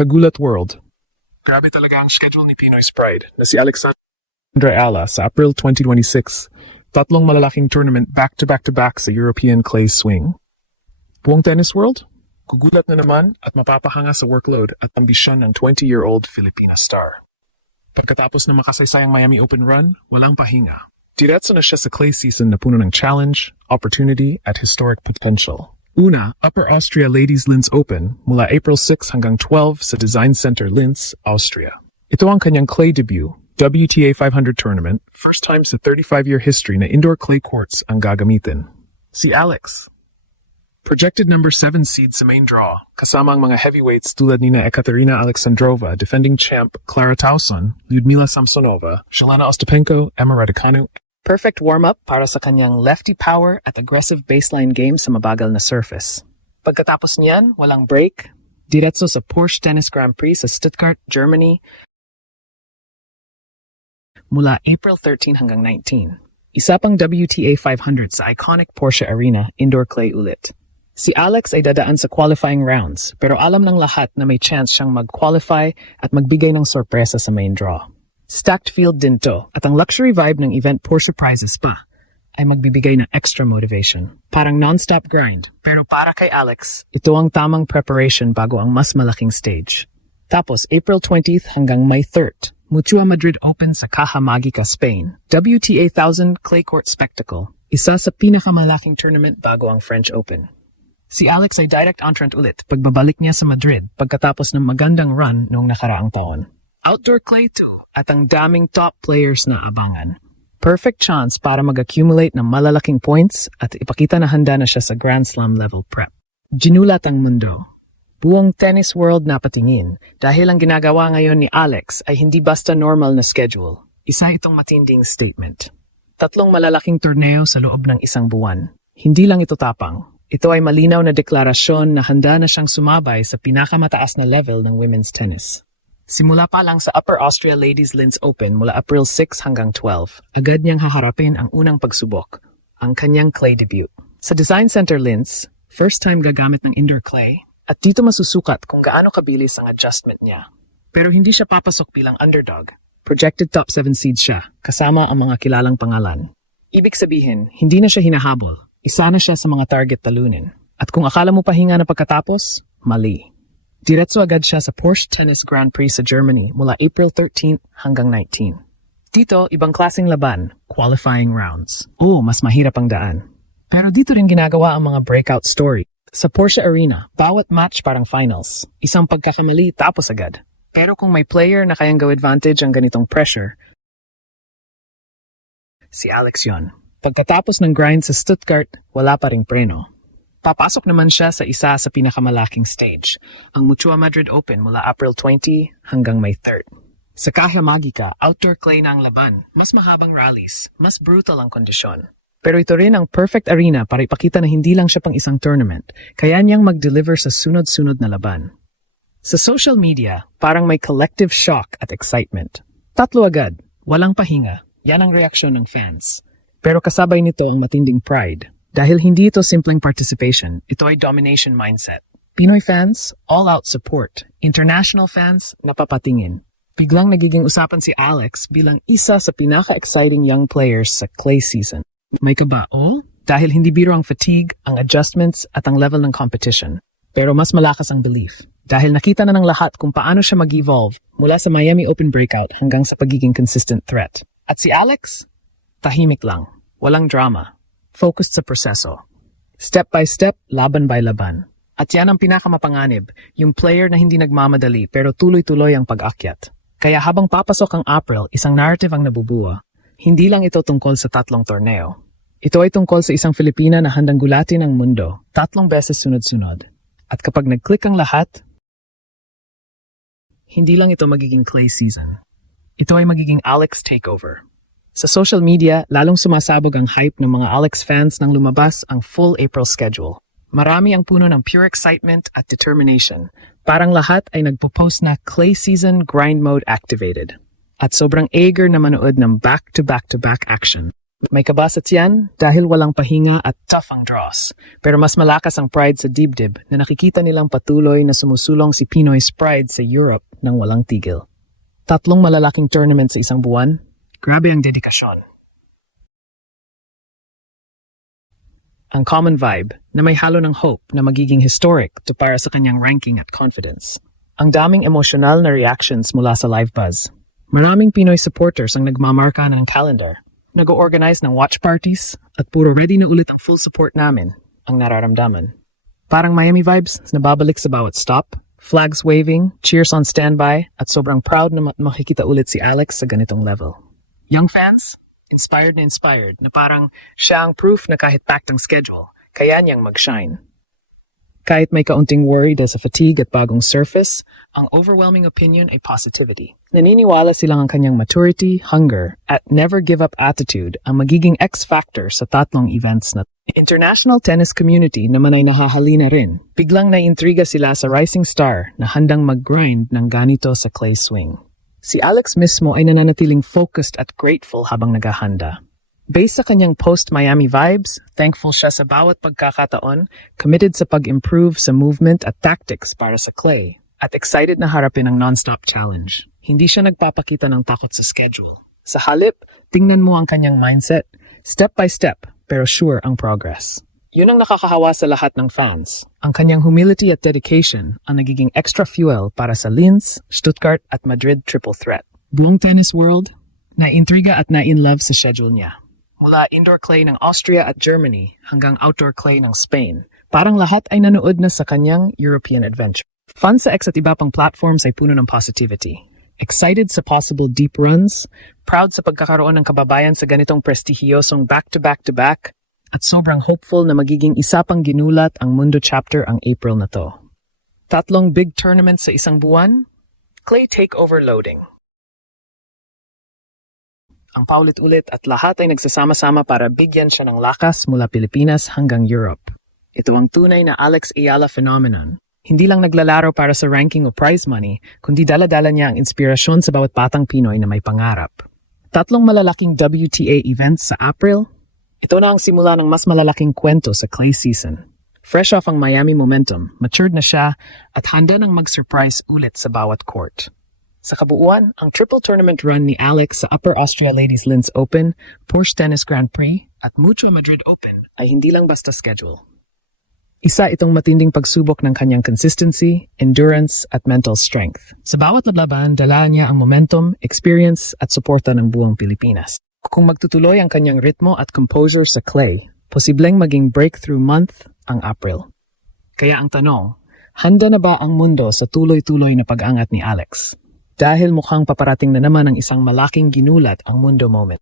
Kagulat World. Grabe talaga ang schedule ni Pinoy's Pride na si Alexandra Ayala sa April 2026. Tatlong malalaking tournament back-to-back-to-back sa European clay swing. Buong tennis world? Gugulat na naman at mapapahanga sa workload at ambisyon ng 20-year-old Filipina star. Pagkatapos ng makasaysayang Miami Open run, walang pahinga. Diretso na siya sa clay season na puno ng challenge, opportunity at historic potential. Una, Upper Austria Ladies Linz Open mula April 6 hanggang 12 sa Design Center Linz, Austria. Ito ang kanyang clay debut, WTA 500 tournament, first time sa 35-year history na indoor clay courts ang gagamitin. Si Alex, projected number 7 seed sa main draw, kasama ang mga heavyweights tulad nina Ekaterina Alexandrova, defending champ Clara Tauson, Lyudmila Samsonova, Shalana Ostapenko, Emma Raducanu. Perfect warm-up para sa kanyang lefty power at aggressive baseline game sa mabagal na surface. Pagkatapos niyan, walang break, diretso sa Porsche Tennis Grand Prix sa Stuttgart, Germany, mula April 13 hanggang 19. Isa pang WTA 500 sa iconic Porsche Arena, indoor clay ulit. Si Alex ay dadaan sa qualifying rounds, pero alam ng lahat na may chance siyang mag-qualify at magbigay ng sorpresa sa main draw. Stacked field din to, at ang luxury vibe ng event Porsche Prizes pa ay magbibigay ng extra motivation. Parang non-stop grind, pero para kay Alex, ito ang tamang preparation bago ang mas malaking stage. Tapos April 20th hanggang May 3rd, Mutua Madrid Open sa Caja Magica, Spain. WTA 1000 Clay Court Spectacle, isa sa pinakamalaking tournament bago ang French Open. Si Alex ay direct entrant ulit pagbabalik niya sa Madrid pagkatapos ng magandang run noong nakaraang taon. Outdoor clay too, at ang daming top players na abangan. Perfect chance para mag-accumulate ng malalaking points at ipakita na handa na siya sa Grand Slam level prep. Ginulat ang mundo. Buong tennis world na patingin dahil ang ginagawa ngayon ni Alex ay hindi basta normal na schedule. Isa itong matinding statement. 3 malalaking torneo sa loob ng isang buwan. Hindi lang ito tapang. Ito ay malinaw na deklarasyon na handa na siyang sumabay sa pinakamataas na level ng women's tennis. Simula pa lang sa Upper Austria Ladies Linz Open mula April 6 hanggang 12, agad niyang haharapin ang unang pagsubok, ang kanyang clay debut. Sa Design Center Linz, first time gagamit ng indoor clay, at dito masusukat kung gaano kabilis ang adjustment niya. Pero hindi siya papasok bilang underdog. Projected top 7 seed siya, kasama ang mga kilalang pangalan. Ibig sabihin, hindi na siya hinahabol. Isa na siya sa mga target talunin. At kung akala mo pahinga na pagkatapos, mali. Diretso agad siya sa Porsche Tennis Grand Prix sa Germany mula April 13 hanggang 19. Dito, ibang klaseng laban, qualifying rounds. Mas mahirap ang daan. Pero dito rin ginagawa ang mga breakout story. Sa Porsche Arena, bawat match parang finals. Isang pagkakamali tapos agad. Pero kung may player na kayang go advantage ang ganitong pressure, si Alex yon. Pagkatapos ng grind sa Stuttgart, wala pa ring preno. Papasok naman siya sa isa sa pinakamalaking stage, ang Mutua Madrid Open mula April 20 hanggang May 3rd. Sa Caja Magica, outdoor clay na ang laban, mas mahabang rallies, mas brutal ang kondisyon. Pero ito rin ang perfect arena para ipakita na hindi lang siya pang isang tournament, kaya niyang mag-deliver sa sunod-sunod na laban. Sa social media, parang may collective shock at excitement. 3 agad, walang pahinga, yan ang reaksyon ng fans. Pero kasabay nito ang matinding pride. Dahil hindi ito simpleng participation, ito ay domination mindset. Pinoy fans, all-out support. International fans, napapatingin. Biglang nagiging usapan si Alex bilang isa sa pinaka-exciting young players sa clay season. May kabao? Dahil hindi biro ang fatigue, ang adjustments at ang level ng competition. Pero mas malakas ang belief. Dahil nakita na ng lahat kung paano siya mag-evolve mula sa Miami Open breakout hanggang sa pagiging consistent threat. At si Alex? Tahimik lang. Walang drama. Focused sa proseso. Step by step, laban by laban. At yan ang pinakamapanganib, yung player na hindi nagmamadali pero tuloy-tuloy ang pag-akyat. Kaya habang papasok ang April, isang narrative ang nabubuo. Hindi lang ito tungkol sa 3 torneo. Ito ay tungkol sa isang Filipina na handang gulatin ang mundo 3 beses sunod-sunod. At kapag nag-click ang lahat, hindi lang ito magiging clay season. Ito ay magiging Alex takeover. Sa social media, lalong sumasabog ang hype ng mga Alex fans nang lumabas ang full April schedule. Marami ang puno ng pure excitement at determination. Parang lahat ay nagpo-post na clay season grind mode activated. At sobrang eager na manood ng back-to-back-to-back action. May kabasat yan dahil walang pahinga at tough ang draws. Pero mas malakas ang pride sa dibdib na nakikita nilang patuloy na sumusulong si Pinoy's pride sa Europe nang walang tigil. 3 malalaking tournament sa isang buwan? Grabe ang dedikasyon. Ang common vibe na may halo ng hope na magiging historic to para sa kanyang ranking at confidence. Ang daming emosyonal na reactions mula sa live buzz. Maraming Pinoy supporters ang nagmamarka ng calendar. Nag-organize ng watch parties at puro ready na ulit ang full support namin ang nararamdaman. Parang Miami vibes na babalik sa bawat stop, flags waving, cheers on standby, at sobrang proud na makikita ulit si Alex sa ganitong level. Young fans, inspired na parang siya ang proof na kahit packed ang schedule, kaya niyang mag-shine. Kahit may kaunting worry dahil sa fatigue at bagong surface, ang overwhelming opinion ay positivity. Naniniwala silang ang kanyang maturity, hunger, at never-give-up attitude ang magiging X-factor sa 3 events na. International tennis community naman ay nahahalina rin. Biglang naiintriga sila sa rising star na handang mag-grind ng ganito sa clay swing. Si Alex mismo ay nananatiling focused at grateful habang naghahanda. Based sa kanyang post-Miami vibes, thankful siya sa bawat pagkakataon, committed sa pag-improve sa movement at tactics para sa clay, at excited na harapin ang non-stop challenge. Hindi siya nagpapakita ng takot sa schedule. Sa halip, tingnan mo ang kanyang mindset, step by step, pero sure ang progress. Yun ang nakakahawa sa lahat ng fans. Ang kanyang humility at dedication ang nagiging extra fuel para sa Linz, Stuttgart at Madrid triple threat. Buong tennis world, na-intriga at na-in-love sa schedule niya. Mula indoor clay ng Austria at Germany hanggang outdoor clay ng Spain, parang lahat ay nanood na sa kanyang European adventure. Fun sa X at iba pang platforms ay puno ng positivity. Excited sa possible deep runs, proud sa pagkakaroon ng kababayan sa ganitong prestihiyosong back-to-back-to-back, at sobrang hopeful na magiging isa pang ginulat ang Mundo chapter ang April na to. 3 big tournaments sa isang buwan? Clay takeover loading. Ang paulit-ulit at lahat ay nagsasama-sama para bigyan siya ng lakas mula Pilipinas hanggang Europe. Ito ang tunay na Alex Ayala phenomenon. Hindi lang naglalaro para sa ranking o prize money, kundi dala-dala niya ang inspirasyon sa bawat batang Pinoy na may pangarap. 3 malalaking WTA events sa April? Ito na ang simula ng mas malalaking kwento sa clay season. Fresh off ang Miami momentum, matured na siya at handa nang mag-surprise ulit sa bawat court. Sa kabuuan, ang triple tournament run ni Alex sa Upper Austria Ladies Linz Open, Porsche Tennis Grand Prix, at Mutua Madrid Open ay hindi lang basta schedule. Isa itong matinding pagsubok ng kanyang consistency, endurance, at mental strength. Sa bawat lablaban, dala niya ang momentum, experience, at suporta ng buong Pilipinas. Kung magtutuloy ang kanyang ritmo at composure sa clay, posibleng maging breakthrough month ang April. Kaya ang tanong, handa na ba ang mundo sa tuloy-tuloy na pag-angat ni Alex? Dahil mukhang paparating na naman ang isang malaking ginulat ang mundo moment.